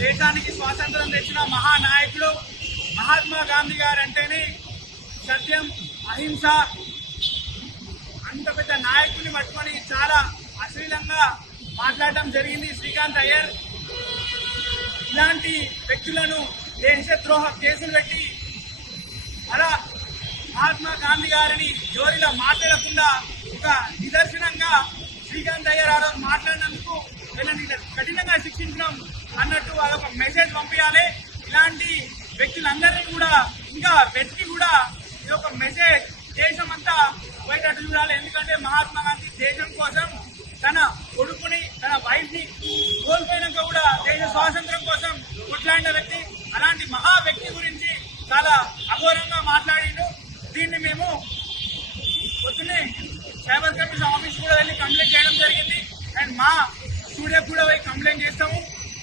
దేశానికి స్వాతంత్రం తెచ్చిన మహానాయకుడు మహాత్మా గాంధీ గారు అంటేనే సత్యం, అహింస. అంత పెద్ద నాయకుడిని పట్టుకొని చాలా అశ్లీలంగా మాట్లాడటం జరిగింది శ్రీకాంత్ అయ్యర్. ఇలాంటి వ్యక్తులను దేశద్రోహ కేసులు పెట్టి అలా మహాత్మా గాంధీ గారిని జోరిలో మాట్లాడకుండా ఒక నిదర్శనంగా శ్రీకాంత్ అయ్యర్ ఆ రోజు మాట్లాడినందుకు వీళ్ళని కఠినంగా శిక్షించడం అన్నట్టు అదొక మెసేజ్ పంపించాలి. ఇలాంటి వ్యక్తులందరినీ కూడా ఇంకా వెతికి కూడా ఇది ఒక మెసేజ్ దేశం అంతా పోయేటట్టు చూడాలి. ఎందుకంటే మహాత్మా గాంధీ దేశం కోసం తన కొడుకుని, తన వైఫ్ ని కోల్పోయినాక కూడా దేశ స్వాతంత్రం కోసం కొట్లాడిన వ్యక్తి. అలాంటి మహా వ్యక్తి గురించి చాలా అఘోరంగా మాట్లాడిండు. దీన్ని మేము పొద్దున్నే సైబర్ కమిషన్ ఆఫీస్ కూడా వెళ్ళి కంప్లైంట్ చేయడం జరిగింది. అండ్ మా స్టూడియో కూడా పోయి కంప్లైంట్ చేస్తాము.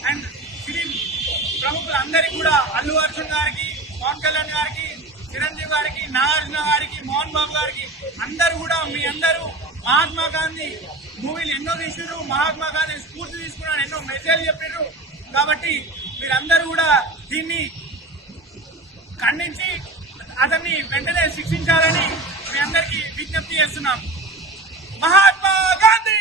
అండ్ సినీ ప్రముఖులందరికీ కూడా అల్లు అర్జున్ గారికి, పవన్ కళ్యాణ్ గారికి, చిరంజీవి గారికి, నాగార్జున గారికి, మోహన్ బాబు గారికి అందరూ కూడా మీ అందరూ మహాత్మా గాంధీ మూవీలు ఎన్నో తీసారు, మహాత్మా గాంధీ స్ఫూర్తి తీసుకున్నాడు, ఎన్నో మెసేజ్ చెప్పారు. కాబట్టి మీరందరూ కూడా దీన్ని ఖండించి అతన్ని వెంటనే శిక్షించాలని మీ అందరికీ విజ్ఞప్తి చేస్తున్నాం. మహాత్మా గాంధీ